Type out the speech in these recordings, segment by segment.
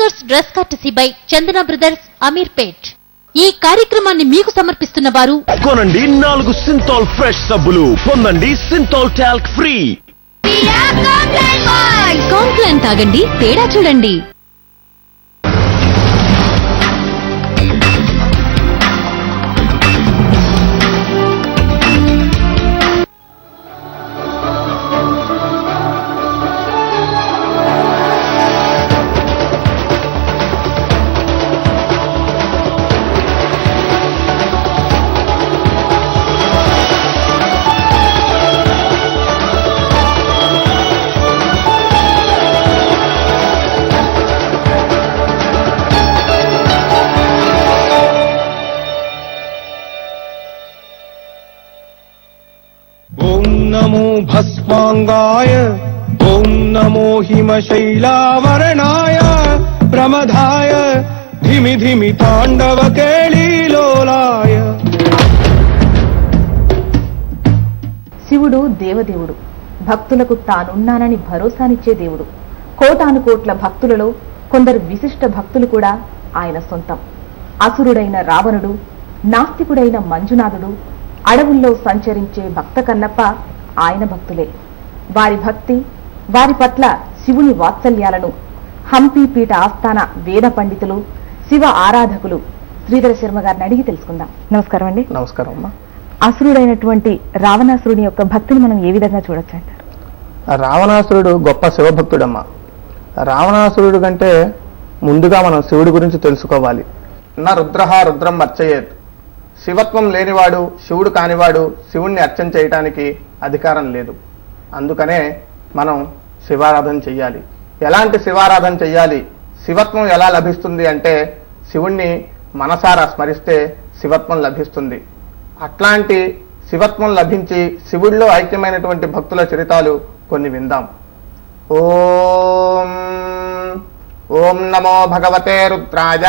Makers dress courtesy by Chandana brothers Ameerpet. ఈ కార్యక్రమాన్ని మీకు సమర్పిస్తున్న వారు కొనండి 4 సింథాల్ ఫ్రెష్ సబ్బులు, పొందండి సింథాల్ టాల్క్ ఫ్రీ. కాంప్లాన్ తాగండి, తేడా చూడండి. नमो भस्मांगाय, ओम नमो हिमशैलावरणाय, प्रमदाय धिमि धिमि तांडव केळीलोलाय. శివుడు దేవదేవుడు, భక్తులకు తానున్నానని భరోసానిచ్చే దేవుడు. కోటాను కోట్ల భక్తులలో కొందరు విశిష్ట భక్తులు కూడా ఆయన సొంతం. అసురుడైన రావణుడు, నాస్తికుడైన మంజునాథుడు, అడవుల్లో సంచరించే భక్త కన్నప్ప ఆయన భక్తులే. వారి భక్తి, వారి పట్ల శివుని వాత్సల్యాలను హంపి పీఠ ఆస్థాన వేద పండితులు, శివ ఆరాధకులు శ్రీధర శర్మ గారిని అడిగి తెలుసుకుందాం. నమస్కారం అండి. నమస్కారం అమ్మా. అసురుడైనటువంటి రావణాసురుని యొక్క భక్తిని మనం ఏ విధంగా చూడొచ్చు అంటారు? రావణాసురుడు గొప్ప శివభక్తుడమ్మా. రావణాసురుడు కంటే ముందుగా మనం శివుడి గురించి తెలుసుకోవాలి. నా రుద్రహ రుద్రం అర్చయేత్. శివత్వం లేనివాడు, శివుడు కానివాడు శివుణ్ణి అర్చన చేయటానికి అధికారం లేదు. అందుకనే మనం శివారాధన చెయ్యాలి. ఎలాంటి శివారాధన చెయ్యాలి, శివత్వం ఎలా లభిస్తుంది అంటే శివుణ్ణి మనసారా స్మరిస్తే శివత్వం లభిస్తుంది. అట్లాంటి శివత్వం లభించి శివుడిలో ఐక్యమైనటువంటి భక్తుల చరితాలు కొన్ని విందాం. ఓం ఓం నమో భగవతే రుద్రాయ,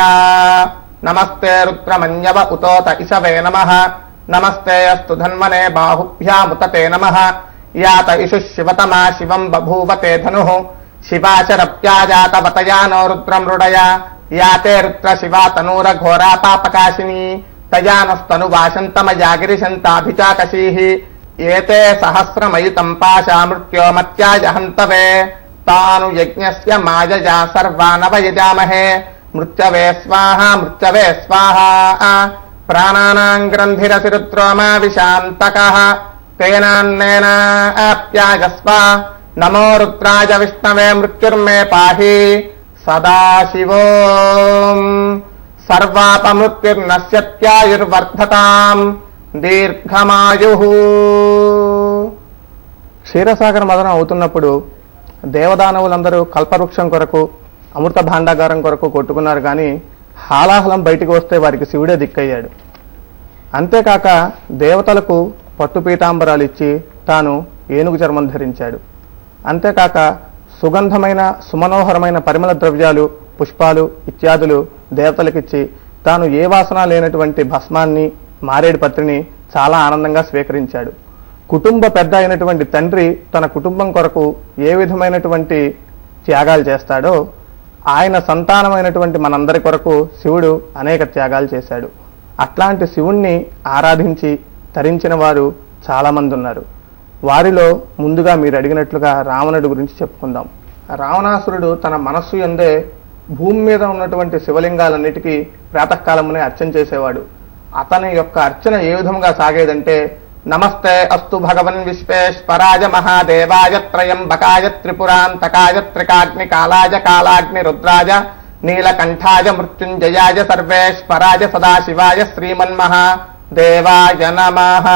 నమస్తే రుద్రమన్యవ ఉతోత ఇషవే నమః, నమస్తే అస్తు ధన్వనే బాహుభ్యాముతతే నమః, యాత ఇషు శివతమా శివం బభూవతే ధనుః, శివాశరప్యాజాతవతయానో రుద్రం మృడయ, యాతే రుద్ర శివా తనూర ఘోరా పాపకాశిని, తయానస్తను వాశంతమయాగిరిశంతాభిచాకశీః, ఏతే సహస్రమయుతం పాశా మృత్యోమత్యాజహంతవే, తాను యజ్ఞస్య మాయయా సర్వానవయజామహే, మృత్యవే స్వాహా మృత్యవే స్వాహా, ప్రాణానాం గ్రంథిరసి రుద్రోమా విశాంతకః, తేనాన్నేనాప్యాజస్వ, నమో రుద్రాయ విష్ణవే మృత్యుర్మే పాహి, సదాశివోం సర్వాపమృత్యుర్నశ్యత్యాయుర్వర్ధతాం దీర్ఘమాయుః. క్షీరసాగర మదనం అవుతున్నప్పుడు దేవదానవులందరూ కల్పవృక్షం కొరకు, అమృత భాండాగారం కొరకు కొట్టుకున్నారు. కానీ హాలాహలం బయటికి వస్తే వారికి శివుడే దిక్కయ్యాడు. అంతేకాక దేవతలకు పట్టు పీతాంబరాలు ఇచ్చి తాను ఏనుగు చర్మం ధరించాడు. అంతేకాక సుగంధమైన సుమనోహరమైన పరిమళ ద్రవ్యాలు, పుష్పాలు ఇత్యాదులు దేవతలకిచ్చి తాను ఏ వాసన లేనటువంటి భస్మాన్ని, మారేడు పత్రిని చాలా ఆనందంగా స్వీకరించాడు. కుటుంబ పెద్ద అయినటువంటి తండ్రి తన కుటుంబం కొరకు ఏ విధమైనటువంటి త్యాగాలు చేస్తాడో ఆయన సంతానమైనటువంటి మనందరి కొరకు శివుడు అనేక త్యాగాలు చేశాడు. అట్లాంటి శివుణ్ణి ఆరాధించి తరించిన వారు చాలామంది ఉన్నారు. వారిలో ముందుగా మీరు అడిగినట్లుగా రావణుడి గురించి చెప్పుకుందాం. రావణాసురుడు తన మనస్సు యందే భూమి మీద ఉన్నటువంటి శివలింగాలన్నిటికీ ప్రాతకాలమునే అర్చన చేసేవాడు. అతని యొక్క అర్చన ఏ విధంగా సాగేదంటే, నమస్తే అస్తు భగవన్ విశ్వేశ్వరాయ మహాదేవాయ త్రయంబకాయ త్రిపురాంతకాయ త్రికాగ్ని కాలాయ కాలాగ్ని రుద్రాయ నీలకంఠాయ మృత్యుంజయాయ సర్వేశ్వరాయ సదాశివాయ శ్రీమన్మహాదేవాయ నమః.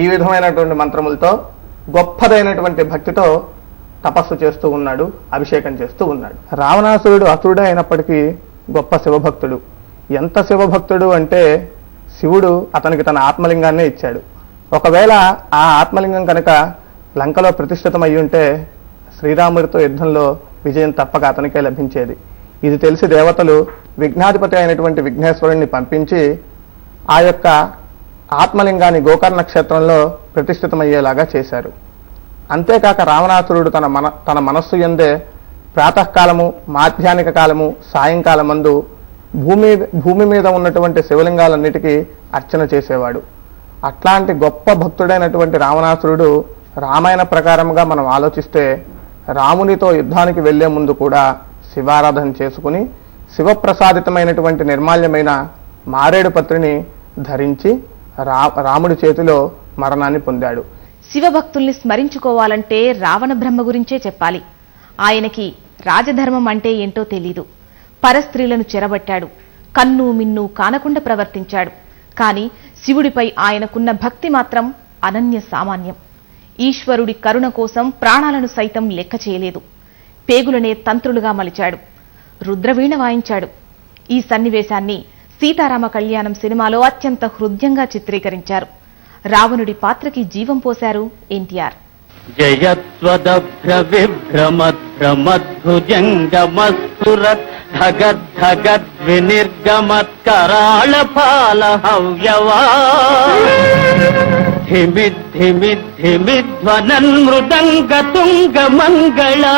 ఈ విధమైనటువంటి మంత్రములతో గొప్పదైనటువంటి భక్తితో తపస్సు చేస్తూ ఉన్నాడు, అభిషేకం చేస్తూ ఉన్నాడు. రావణాసురుడు అసురుడే అయినప్పటికీ గొప్ప శివభక్తుడు. ఎంత శివభక్తుడు అంటే శివుడు అతనికి తన ఆత్మలింగాన్నే ఇచ్చాడు. ఒకవేళ ఆ ఆత్మలింగం కనుక లంకలో ప్రతిష్ఠితమయ్యి ఉంటే శ్రీరాముడితో యుద్ధంలో విజయం తప్పక అతనికే లభించేది. ఇది తెలిసి దేవతలు విఘ్నాధిపతి అయినటువంటి విఘ్నేశ్వరుణ్ణి పంపించి ఆ యొక్క ఆత్మలింగాన్ని గోకర్ణ క్షేత్రంలో ప్రతిష్ఠితమయ్యేలాగా చేశారు. అంతేకాక రావణాసురుడు తన మనస్సు యందే ప్రాతకాలము, మాధ్యాహ్నిక కాలము, సాయంకాలం మందు భూమి మీద ఉన్నటువంటి శివలింగాలన్నిటికీ అర్చన చేసేవాడు. అట్లాంటి గొప్ప భక్తుడైనటువంటి రావణాసురుడు రామాయణ ప్రకారంగా మనం ఆలోచిస్తే రామునితో యుద్ధానికి వెళ్లే ముందు కూడా శివారాధన చేసుకుని శివప్రసాదితమైనటువంటి నిర్మాల్యమైన మారేడు పత్రిని ధరించి రాముడి చేతిలో మరణాన్ని పొందాడు. శివభక్తుల్ని స్మరించుకోవాలంటే రావణ బ్రహ్మ గురించే చెప్పాలి. ఆయనకి రాజధర్మం అంటే ఏంటో తెలీదు. పరస్త్రీలను చెరబట్టాడు. కన్ను మిన్ను కానకుండా ప్రవర్తించాడు. కాని శివుడిపై ఆయనకున్న భక్తి మాత్రం అనన్య సామాన్యం. ఈశ్వరుడి కరుణ కోసం ప్రాణాలను సైతం లెక్క చేయలేదు. పేగులనే తంత్రులుగా మలిచాడు. రుద్రవీణ వాయించాడు. ఈ సన్నివేశాన్ని సీతారామ కళ్యాణం సినిమాలో అత్యంత హృద్యంగా చిత్రీకరించారు. రావణుడి పాత్రకి జీవం పోశారు ఎన్టీఆర్. జయత్వదభ్ర విభ్రమద్భ్రమద్భుజంగమస్ఫురత్ ధగద్ధగద్వినిర్గమత్కరాళపాల హవ్యవా ధిమిద్ధిమిద్ధిమిధ్వనన్ మృదంగతుంగ మంగళా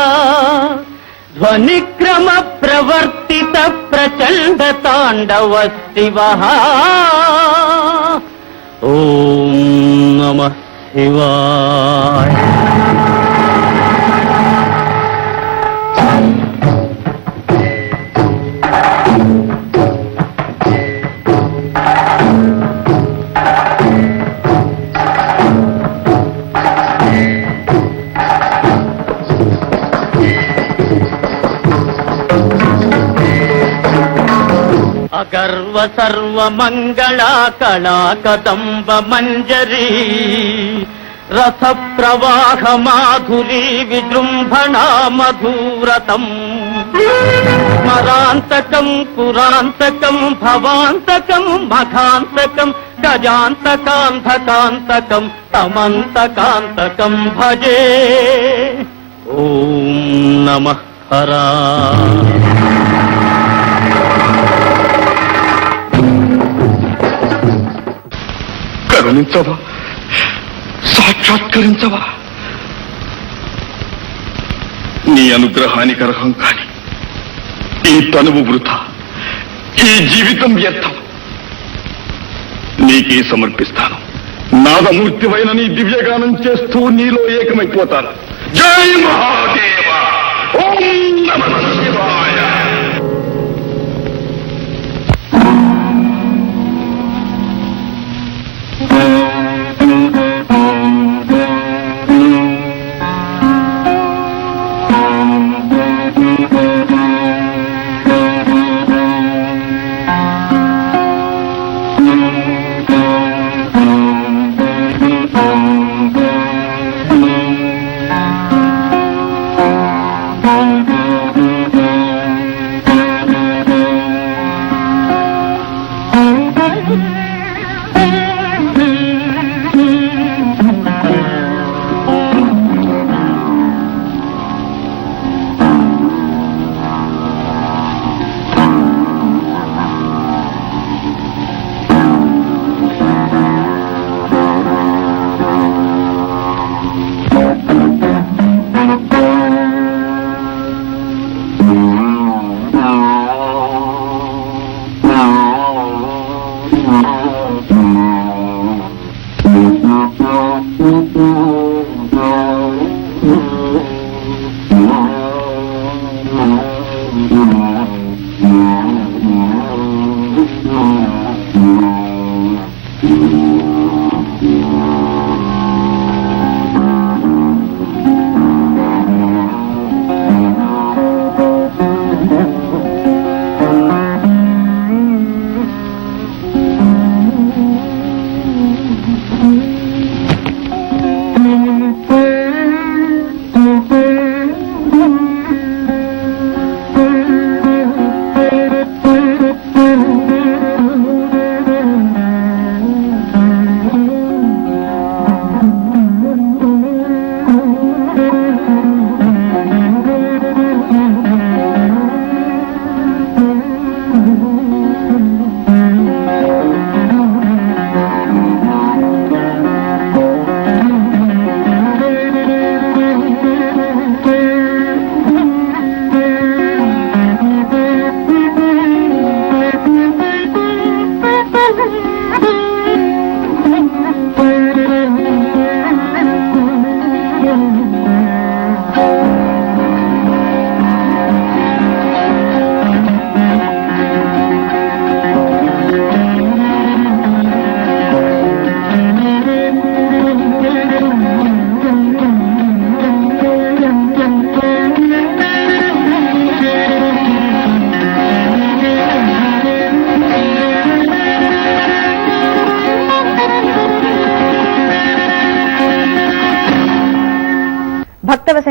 ధ్వనిక్రమ ప్రవర్తిత ప్రచండ తాండవ శివః. ఓం నమః శివాయ. అగర్వ సర్వ మంగళా కళా కదంబ మంజరీ రస ప్రవాహ మాధురీ విజృంభణా మధురతం స్మరాంతకం పురాంతకం భవాంతకం మఘాంతకం గజాంతకాంతకాంతకం తమంతకాంతకం భజే. ఓం నమః హరా. కరుణించవా, సాక్షాత్కరించవా. నీ అనుగ్రహానికి అర్హం కాని ఈ తనువు వృథా, ఈ జీవితం వ్యర్థం. నీకే సమర్పిస్తాను. నాదమూర్తివైన నీ దివ్యగానం చేస్తూ నీలో ఏకమైపోతాను. జై మహాదేవ. ఓం నమః శివాయ.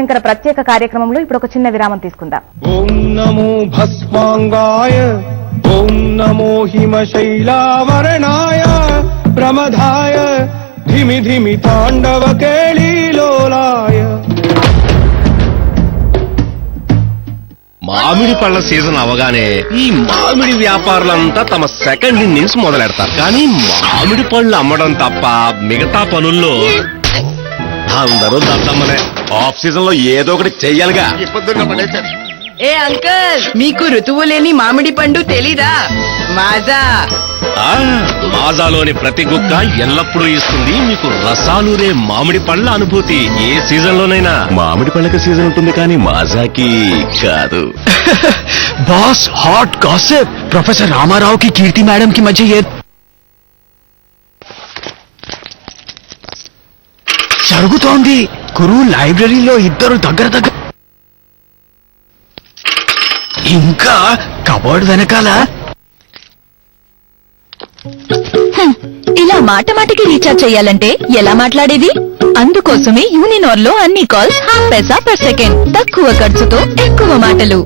శంకర ప్రత్యేక కార్యక్రమంలో ఇప్పుడు ఒక చిన్న విరామం తీసుకుందాం. ఓం నమో భస్మాంగాయ ఓం నమో హిమశైలావరణాయ ప్రమదాయ ధిమి ధిమి తాండవ కేళీలోలాయ. మామిడి పళ్ళ సీజన్ అవగానే ఈ మామిడి వ్యాపారులంతా తమ సెకండ్ ఇన్నింగ్స్ మొదలెడతారు. కానీ మామిడి పళ్ళు అమ్మడం తప్ప మిగతా పనుల్లో అందరూ దద్దమ్మనే. ఆఫ్ సీజన్ లో ఏదో ఒకటి చెయ్యాలిగా. ఏ అంకల్, మీకు ఋతువు లేని మామిడి పండు తెలీదా? మాజా. ఆ, మాజాలోని ప్రతి గుక్క ఎల్లప్పుడూ ఇస్తుంది మీకు రసాలురే మామిడి పళ్ళ అనుభూతి. ఏ సీజన్ లోనైనా మామిడి పళ్ళకి సీజన్ ఉంటుంది, కానీ మాజాకి కాదు. Boss, hot gossip. ప్రొఫెసర్ రామారావుకి కీర్తి మేడం కి మధ్య జరుగుతోంది. గురువు లైబ్రరీలో ఇద్దరు దగ్గర ఇంకా కబోర్డ్ వెనకాల. ఇలా మాట మాటికి రీఛార్జ్ చేయాలంటే ఎలా మాట్లాడేది? అందుకోసమే యూనినార్ లో అన్ని కాల్స్ ½ పైసా పర్ సెకండ్. తక్కువ ఖర్చుతో ఎక్కువ మాటలు.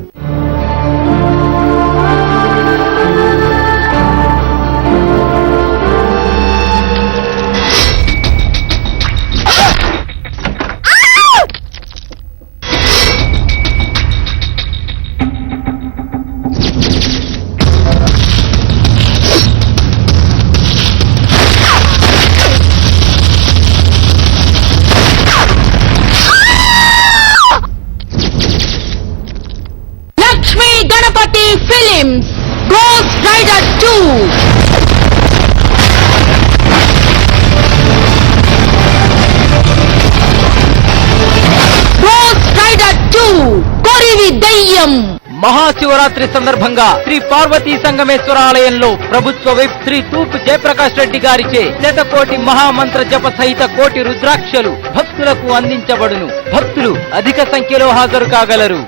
Lakshmi Ganapathi Films Ghost Rider 2. Ghost Rider 2 కొరివి దయ్యం. మహాశివరాత్రి సందర్భంగా శ్రీ పార్వతీ సంగమేశ్వర ఆలయంలో ప్రభుత్వ విప్ శ్రీ తూపు జయప్రకాష్ రెడ్డి గారిచే 100 మహామంత్ర జప సహిత 1 రుద్రాక్షలు భక్తులకు అందించబడును. భక్తులు అధిక సంఖ్యలో హాజరు కాగలరు.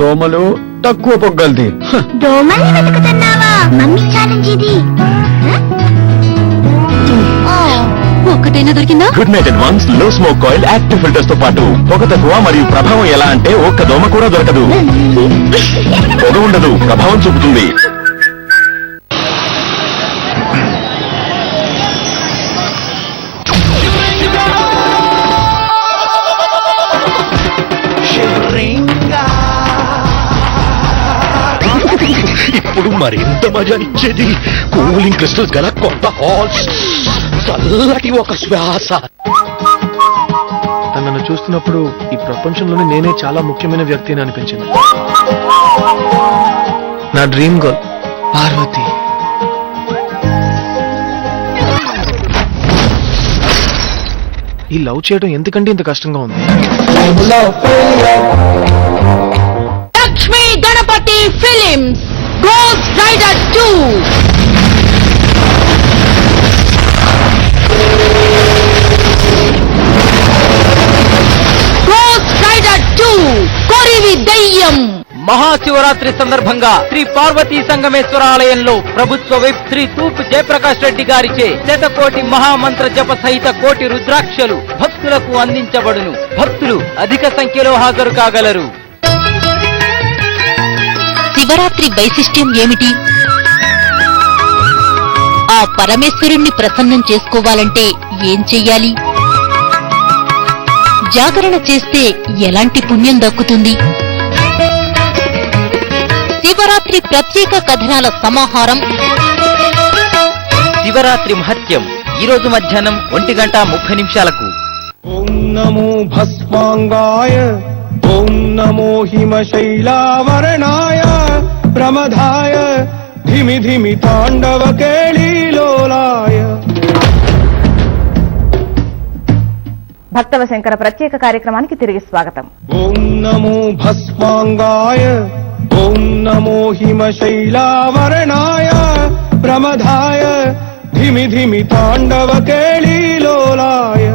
దోమలు తక్కువ పొగ్గల్ది. దోమల్ని వెతుకుతున్నావా? మమ్మీ ఛాలెంజ్ ఇది. ఒక్కటైనా దొరికిందా? గుడ్ నైట్ అడ్వాన్స్ లో స్మోక్ కాయిల్ యాక్టివ్ ఫిల్టర్స్ తో పాటు పొగ తక్కువ మరియు ప్రభావం ఎలా అంటే ఒక్క దోమ కూడా దొరకదు. పొగ ఉండదు, ప్రభావం చూపుతుంది. ఇప్పుడు మరింత మజా ఇచ్చేది కూలింగ్ క్రిస్టల్స్ గల కొత్త హాల్స్. చల్లటి ఒక శ్వాస. నన్ను చూస్తున్నప్పుడు ఈ ప్రపంచంలోనే నేనే చాలా ముఖ్యమైన వ్యక్తి అని అనిపించింది. నా డ్రీమ్ గర్ల్ పార్వతి. ఈ లవ్ చేయడం ఎందుకంటే ఇంత కష్టంగా ఉంది? Lakshmi Ganapathi Films Ghost Rider 2. Ghost Rider 2 కొరివి దయ్యం. మహాశివరాత్రి సందర్భంగా శ్రీ పార్వతీ సంగమేశ్వర ఆలయంలో ప్రభుత్వ విప్ శ్రీ తూపు జయప్రకాష్ రెడ్డి గారిచే 100 మహామంత్ర జప సహిత 1 రుద్రాక్షలు భక్తులకు అందించబడును. భక్తులు అధిక సంఖ్యలో హాజరు కాగలరు. శివరాత్రి వైశిష్ట్యం ఏమిటి? ఆ పరమేశ్వరుణ్ణి ప్రసన్నం చేసుకోవాలంటే ఏం చెయ్యాలి? జాగరణ చేస్తే ఎలాంటి పుణ్యం దక్కుతుంది? శివరాత్రి ప్రత్యేక కథనాల సమాహారం శివరాత్రి మహత్యం ఈ రోజు మధ్యాహ్నం 1:30 ఓం నమో భస్మాంగాయ ఓం నమో హిమశైలావరణాయ ప్రమదాయ ధిమి ధిమి తాండవ కేళీలోలాయ. భక్తవ శంకర ప్రత్యేక కార్యక్రమానికి తిరిగి స్వాగతం. ఓం నమో భస్మాంగాయ ఓం నమో హిమశైలావరణాయ ప్రమదాయ ధిమి ధిమి తాండవ కేళీలోలాయ.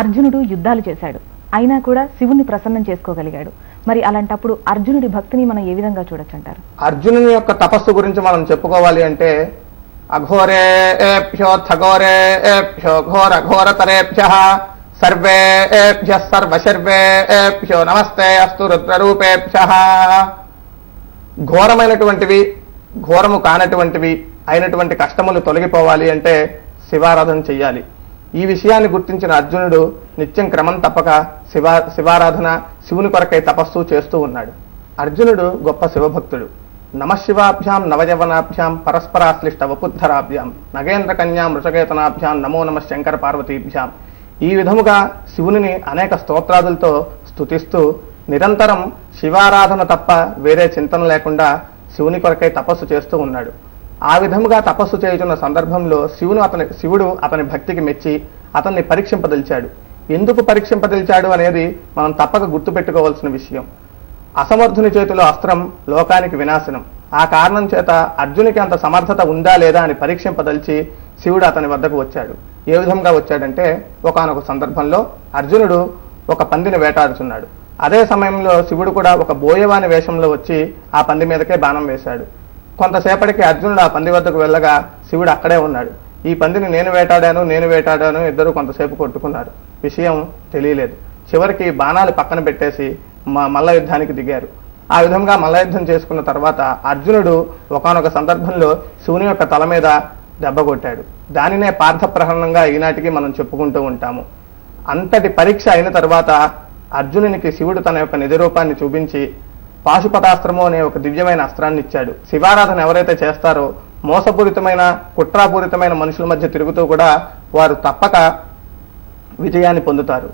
అర్జునుడు యుద్ధాలు చేశాడు, అయినా కూడా శివుణ్ణి ప్రసన్నం చేసుకోగలిగాడు. మరి అలాంటప్పుడు అర్జునుడి భక్తిని మనం ఏ విధంగా చూడొచ్చంటారు? అర్జునుని యొక్క తపస్సు గురించి మనం చెప్పుకోవాలి అంటే అఘోరేభ్యో ఘోర ఘోరతరేభ్యః సర్వేభ్యః సర్వశర్వేభ్యో నమస్తే అస్తు రుద్రరూపేభ్యః. ఘోరమైనటువంటివి, ఘోరము కానటువంటివి అయినటువంటి కష్టములు తొలగిపోవాలి అంటే శివారాధన చెయ్యాలి. ఈ విషయాన్ని గుర్తించిన అర్జునుడు నిత్యం క్రమం తప్పక శివారాధన, శివుని కొరకై తపస్సు చేస్తూ ఉన్నాడు. అర్జునుడు గొప్ప శివభక్తుడు. నమశివాభ్యాం నవయవనాభ్యాం పరస్పరాశ్లిష్ట వపుద్ధరాభ్యాం నగేంద్ర కన్యాం వృషకేతనాభ్యాం నమో నమ శంకర పార్వతీభ్యాం. ఈ విధముగా శివుని అనేక స్తోత్రాదులతో స్తుతిస్తూ నిరంతరం శివారాధన తప్ప వేరే చింతన లేకుండా శివుని కొరకై తపస్సు చేస్తూ ఉన్నాడు. ఆ విధముగా తపస్సు చేయుచున్న సందర్భంలో శివుడు అతని భక్తికి మెచ్చి అతన్ని పరీక్షింపదలిచాడు. ఎందుకు పరీక్షింపదలిచాడు అనేది మనం తప్పక గుర్తుపెట్టుకోవాల్సిన విషయం. అసమర్థుని చేతిలో అస్త్రం లోకానికి వినాశనం. ఆ కారణం చేత అర్జునికి అంత సమర్థత ఉందా లేదా అని పరీక్షింపదలిచి శివుడు అతని వద్దకు వచ్చాడు. ఏ విధంగా వచ్చాడంటే, ఒకానొక సందర్భంలో అర్జునుడు ఒక పందిని వేటాడుచున్నాడు. అదే సమయంలో శివుడు కూడా ఒక బోయవాని వేషంలో వచ్చి ఆ పంది మీదకే బాణం వేశాడు. కొంతసేపటికి అర్జునుడు ఆ పంది వద్దకు వెళ్ళగా శివుడు అక్కడే ఉన్నాడు. ఈ పందిని నేను వేటాడాను, ఇద్దరు కొంతసేపు కొట్టుకున్నారు. విషయం తెలియలేదు. చివరికి బాణాలు పక్కన పెట్టేసి మల్ల యుద్ధానికి దిగారు. ఆ విధంగా మల్ల యుద్ధం చేసుకున్న తర్వాత అర్జునుడు ఒకానొక సందర్భంలో శివుని యొక్క తల మీద దెబ్బ కొట్టాడు. దానినే పార్థప్రహరణంగా ఈనాటికి మనం చెప్పుకుంటూ ఉంటాము. అంతటి పరీక్ష అయిన తర్వాత అర్జునునికి శివుడు తన యొక్క నిజ రూపాన్ని చూపించి పాశుపతాస్త్రము అనే ఒక దివ్యమైన అస్త్రాన్ని ఇచ్చాడు. శివారాధన ఎవరైతే చేస్తారో మోసపూరితమైన, కుట్రాపూరితమైన మనుషుల మధ్య తిరుగుతూ కూడా వారు తప్పక విజయాన్ని పొందుతారు.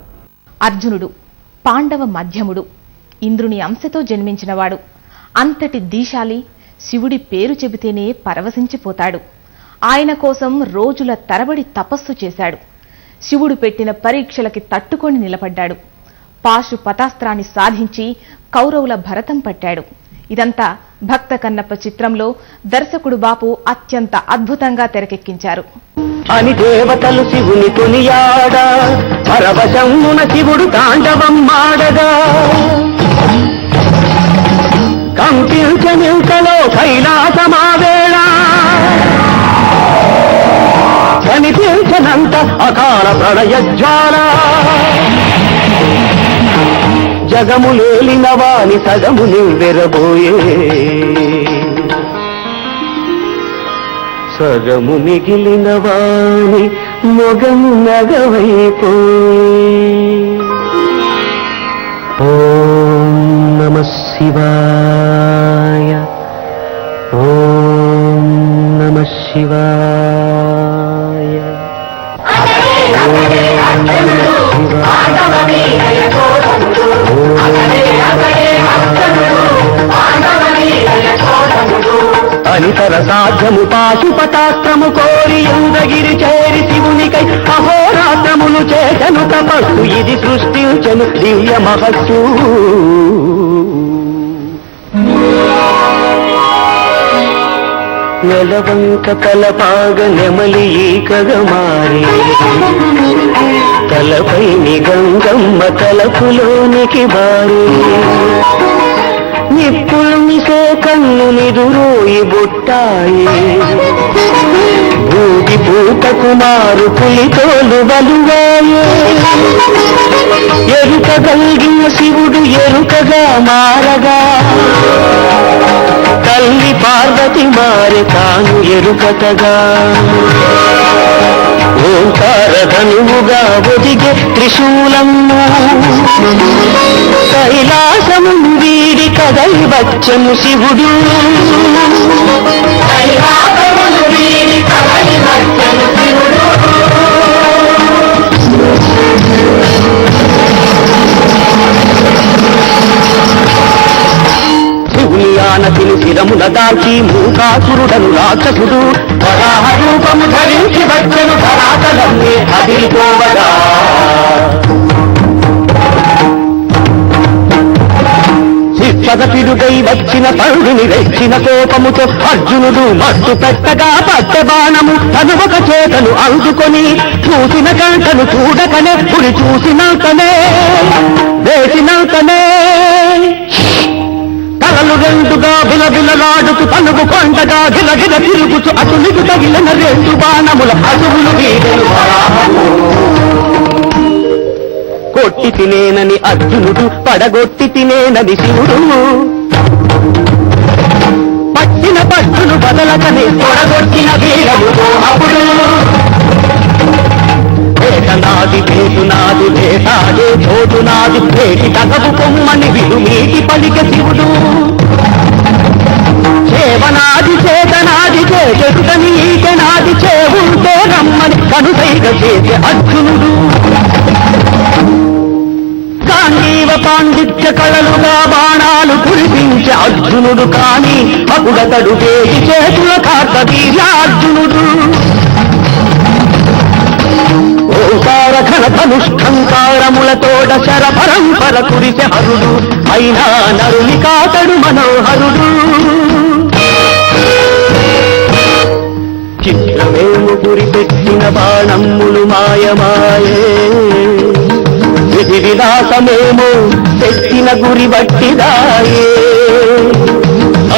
అర్జునుడు పాండవ మధ్యముడు, ఇంద్రుని అంశతో జన్మించినవాడు. అంతటి దీశాలి శివుడి పేరు చెబితేనే పరవశించిపోతాడు. ఆయన కోసం రోజుల తరబడి తపస్సు చేశాడు. శివుడు పెట్టిన పరీక్షలకి తట్టుకొని నిలబడ్డాడు. పాశుపతాస్త్రాన్ని సాధించి కౌరవుల భరతం పట్టాడు. ఇదంతా భక్త కన్నప్ప చిత్రంలో దర్శకుడు బాపు అత్యంత అద్భుతంగా తెరకెక్కించారు. అని దేవతలు శివుని కొనియాడ, పరవశమున శివుడు తాండవం మాడగా, కంపించనింతలో కైలాసమావేళ, కనిపించనంత అకాల ప్రళయజ్వాల, జగములేలిన వాని సగము నివ్వెరబోయే, సగము మిగిలిన వాని మొగము నగవైపోయే. ఓం నమః శివాయ, ఓం నమః శివాయ, ఓం నమః అనితర సాధ్యము పాశుపతాస్త్రము కోరి యుందగిరి చేరి శివునికై అహోరాత్రములు చేతను తపస్సు, ఇది సృష్టించను దివ్య మహస్సు. నెలవంక తలపాగ నెమలి ఈకగా మారి, తలపై నిగంగమ్మ తలపులోనికి బారి, నిప్పులు మిసే కన్ను నిదురోయి బుట్టాయి, భూగి పూట కుమారు పులితోలు బలువాయే, ఎరుక కలిగిన శివుడు ఎరుకగా మారగా, తల్లి పార్వతి మారి తాను ఎరుకతగా, ఓంకార ధనువుగా ఒదిగే త్రిశూలము, కైలాసము వీడి కదలి వచ్చను శివుడు, కైలాసమును వీడి కదలి వచ్చను శివుడు. శివుని ఆనతిని శిరమున దాల్చి మూకాసురుడను రాక్షసుడు, వరాహ రూపము ధరించి వచ్చను ధరాతలన్నీ అదిరిపోవగా, విప్పద పిడుగై వచ్చిన పరుడిని రెచ్చిన కోపముతో అర్జునుడు మట్టు పెట్టగా పట్టె బాణము తను ఒక చేతను అందుకొని చూసిన కంటను చూడకనే పులి చూసినంతనే వేసినంతనే తలలు రెండుగా బిలబిలలాడుతూ తనుగు కొండగా గిలగిల తిరుగుతూ అటునికు తగిలిన రెండు బాణముల అసువులు వీడెను కొట్టి తినేనని అర్జునుడు పడగొట్టి తినేనని శివుడు పట్టిన పట్టును బదలకని తొడగొట్టిన వీరము అప్పుడు వేటనాది వేటునాది వేటాడే చోటునాది వేటి తగవు కొమ్మని విలుమీటి పలిక శివుడు చేవనాది చేతనాది చేతుకని ఈటనాది చేవుంటే రమ్మని కనుసైగ చేసే అర్జునుడు గాంధీవ పాండిత్య కళలుగా బాణాలు కురిపించే అర్జునుడు కాని అప్పుడతడు వేయి చేతుల కార్తవీర్యార్జునుడు ఓంకార ఘనధనుష్ఠంకారములతోడ శర పరంపర కురిసె హరుడు అయినా నరుని కాతడు మనోహరుడు చిత్రమేము గురిపెట్టిన బాణమ్ములు మాయమాయే విధి విలాసమేమో పెట్టిన గురి బట్టిదాయే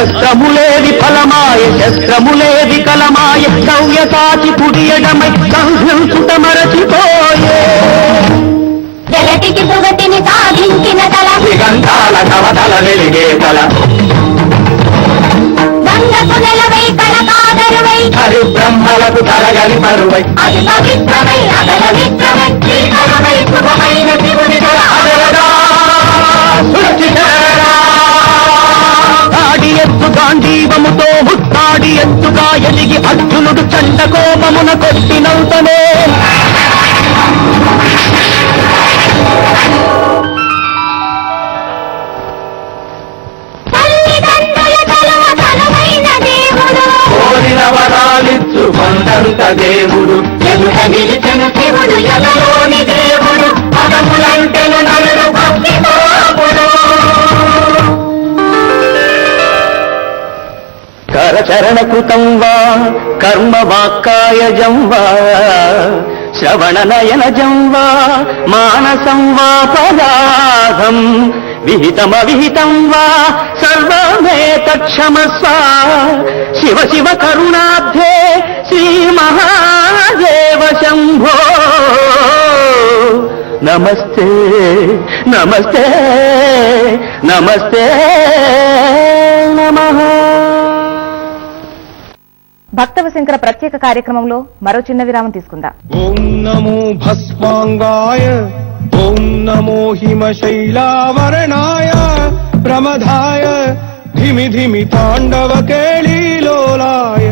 అస్త్రములేవి ఫలమాయ శస్త్రములేవి కలమాయ సౌయసాచి కుడియడమై సంహంసుత మరచిపోయే జగతికి సుగతిని సాధించిన తల దిగంతాల కవతల వెలిగే తల గంగకు నెలవై కళకాదరువై హరి బ్రహ్మలకు తలగలి పరువై అది పవిత్రమై అగల మిత్రమై శ్రీకరమై శుభమైన శివుని తల తాడి ఎత్తు గాంధీవముతో ముత్తాడి ఎత్తుగా ఎదిగి అర్జునుడు చండ కోపమున కొట్టినంతనే తల్లిదండ్రుల తలువ తనువైన దేవుడు కోరిన వరాలిచ్చు కొండంత దేవుడు ఎదుట నిలిచెను శివుడు ఎదలోని దేవుడు పదములంటెను నలుడు భక్తి బాబుడు కరచరణ కృతం వా కర్మ వాక్కాయజం వా శ్రవణ నయనజం వా మానసం వా పదాహం విహితమవిహితం వా సర్వమేతక్షమస్వ శివ శివ కరుణాబ్ధే శ్రీ మహాదేవ శంభో నమస్తే నమస్తే నమస్తే నమః. భక్తవ శంకర ప్రత్యేక కార్యక్రమంలో మరో చిన్న విరామం తీసుకుందాం. ఓం నమో భస్మాంగాయ ఓం నమో హిమశైలావరణాయ ప్రమదాయ ధిమి ధిమి తాండవ కేళీలోలాయ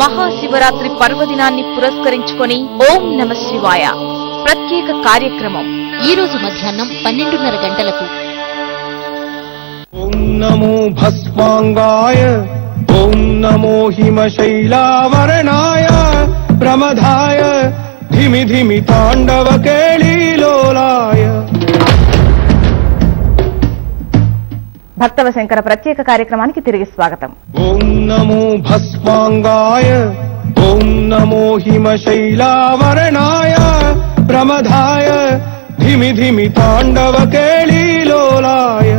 మహాశివరాత్రి పర్వదినాన్ని పురస్కరించుకొని ఓం నమ శివాయ ప్రత్యేక కార్యక్రమం ఈ రోజు మధ్యాహ్నం 12:30 గంటలకు. ఓం నమో భస్మాంగాయ ఓం నమో హిమశైలావరణాయ ప్రమదాయ ధిమి ధిమి తాండవ కేళీలోలాయ. భక్తవ శంకర ప్రత్యేక కార్యక్రమానికి తిరిగి స్వాగతం. ఓం నమో భస్మాంగాయ ఓం నమో హిమశైలావరణాయ ప్రమదాయ ధిమి ధిమి తాండవ కేళీలోలాయ.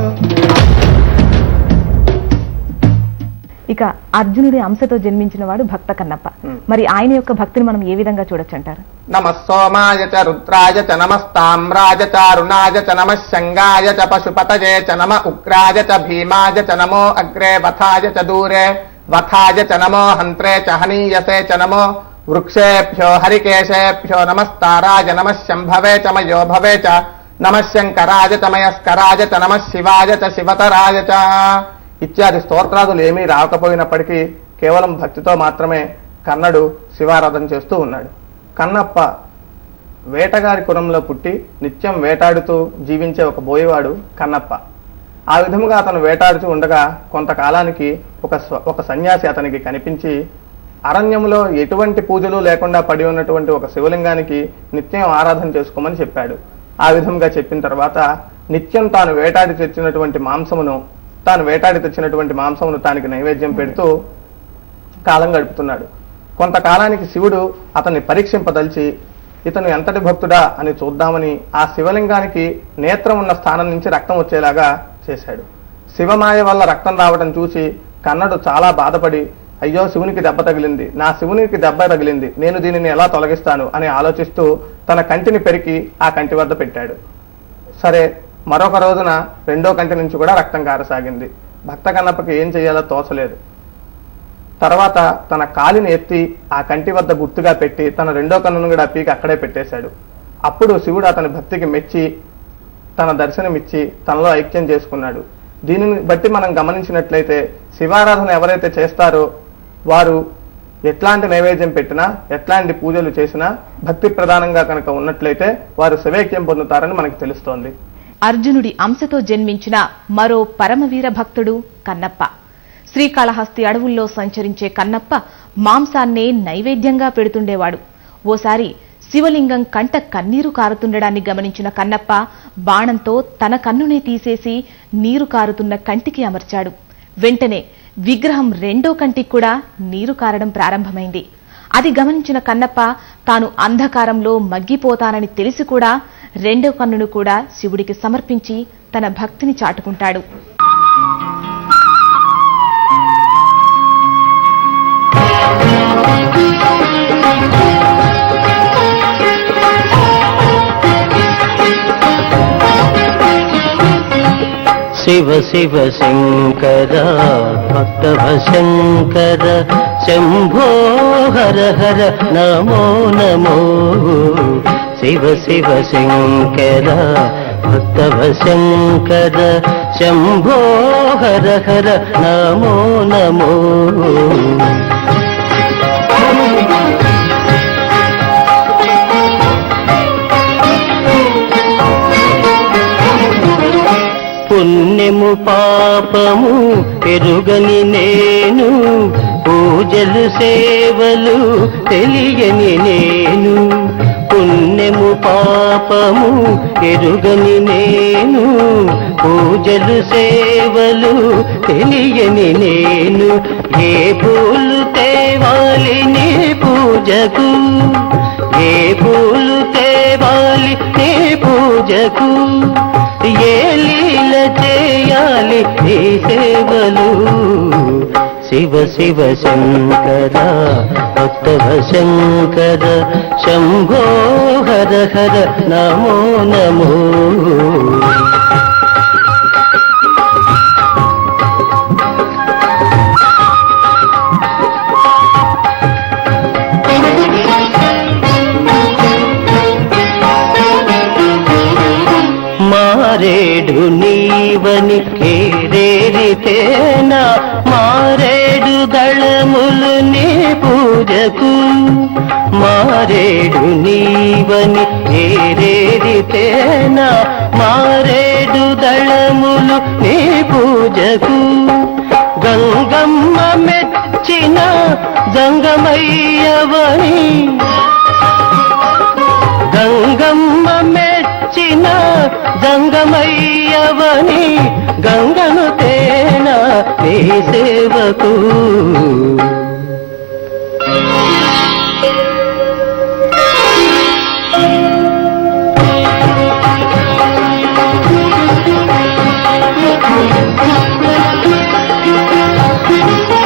ఇక అర్జునుడి అంశతో జన్మించిన వాడు భక్త కన్నప్ప. మరి ఆయన యొక్క భక్తిని మనం ఏ విధంగా చూడొచ్చు అంటారు? నమః సోమాయ చ రుద్రాయ చ నమస్తామ్రాయ చ అరుణాయ చ నమః శంగాయ చ పశుపతయే చ నమ ఉగ్రాయ చ భీమాయ చ నమో అగ్రే వథాయ చ దూరే వథాయ చ నమో హంత్రే చ హనీయసే చ నమో వృక్షేభ్యో హరికేశేభ్యో నమస్తారాయ నమః శంభవే చ మయోభవే చ నమః శంకరాయ చ మయస్కరాయ చ నమః శివాయ చ శివతరాయ చ. ఇత్యాది స్తోత్రాదులు ఏమీ రాకపోయినప్పటికీ కేవలం భక్తితో మాత్రమే కన్నడు శివారాధన చేస్తూ ఉన్నాడు. కన్నప్ప వేటగారి కులంలో పుట్టి నిత్యం వేటాడుతూ జీవించే ఒక బోయవాడు కన్నప్ప. ఆ విధముగా అతను వేటాడుతూ ఉండగా కొంతకాలానికి ఒక సన్యాసి అతనికి కనిపించి అరణ్యంలో ఎటువంటి పూజలు లేకుండా పడి ఉన్నటువంటి ఒక శివలింగానికి నిత్యం ఆరాధన చేసుకోమని చెప్పాడు. ఆ విధంగా చెప్పిన తర్వాత నిత్యం తాను వేటాడి తెచ్చినటువంటి మాంసమును తానికి నైవేద్యం పెడుతూ కాలం గడుపుతున్నాడు. కొంతకాలానికి శివుడు అతన్ని పరీక్షింపదలిచి ఇతను ఎంతటి భక్తుడా అని చూద్దామని ఆ శివలింగానికి నేత్రం ఉన్న స్థానం నుంచి రక్తం వచ్చేలాగా చేశాడు. శివమాయ వల్ల రక్తం రావడం చూసి కన్నడు చాలా బాధపడి, అయ్యో శివునికి దెబ్బ తగిలింది, నా శివునికి దెబ్బ తగిలింది, నేను దీనిని ఎలా తొలగిస్తాను అని ఆలోచిస్తూ తన కంటిని పెరికి ఆ కంటి వద్ద పెట్టాడు. సరే, మరొక రోజున రెండో కంటి నుంచి కూడా రక్తం కారసాగింది. భక్త కన్నప్పకి ఏం చేయాలో తోచలేదు. తర్వాత తన కాలిని ఎత్తి ఆ కంటి వద్ద గుర్తుగా పెట్టి తన రెండో కన్నును కూడా పీకి అక్కడే పెట్టేశాడు. అప్పుడు శివుడు అతని భక్తికి మెచ్చి తన దర్శనమిచ్చి తనలో ఐక్యం చేసుకున్నాడు. దీనిని బట్టి మనం గమనించినట్లయితే శివారాధన ఎవరైతే చేస్తారో వారు ఎట్లాంటి నైవేద్యం పెట్టినా ఎట్లాంటి పూజలు చేసినా భక్తి ప్రధానంగా కనుక ఉన్నట్లయితే వారు శివైక్యం పొందుతారని మనకి తెలుస్తోంది. అర్జునుడి అంశతో జన్మించిన మరో పరమవీర భక్తుడు కన్నప్ప. శ్రీకాళహస్తి అడవుల్లో సంచరించే కన్నప్ప మాంసాన్నే నైవేద్యంగా పెడుతుండేవాడు. ఓసారి శివలింగం కంట కన్నీరు కారుతుండడాన్ని గమనించిన కన్నప్ప బాణంతో తన కన్నునే తీసేసి నీరు కారుతున్న కంటికి అమర్చాడు. వెంటనే విగ్రహం రెండో కంటికి కూడా నీరు కారడం ప్రారంభమైంది. అది గమనించిన కన్నప్ప తాను అంధకారంలో మగ్గిపోతానని తెలిసి కూడా రెండో కన్నును కూడా శివుడికి సమర్పించి తన భక్తిని చాటుకుంటాడు. శివ శివ శంకర భక్తవ శంకర శంభో హర హర నమో నమో. శివ శివ శంకర భక్తవ శంకర శంభో హర హర నమో నమో. పుణ్యము పాపము ఎరుగని నేను, పూజలు సేవలు తెలియని నేను. పుణ్యము పాపము ఎరుగని నేను, పూజలు సేవలు తెలియని నేను. ఏ పూలు తేవాలి నీ పూజకు, ఏ పూలు తేవాలి నీ పూజకు, ఏ లీల చేయాలి నీ సేవలు. శివ శివ శంకర భక్తవ శంకర శంభో హర హర నమో నమో. మారేడు నీవని కేరేరితేనా, మారేడు దళములు నీ పూజకు. మారేడు నీవని కేరేరితేనా, మారేడు దళములు నీ పూజకు. గంగమ్మ మెచ్చిన గంగమయ్యవని, గంగమ్మ మెచ్చిన గంగమయ్యవని, గంగను తేనా నీ సేవకు.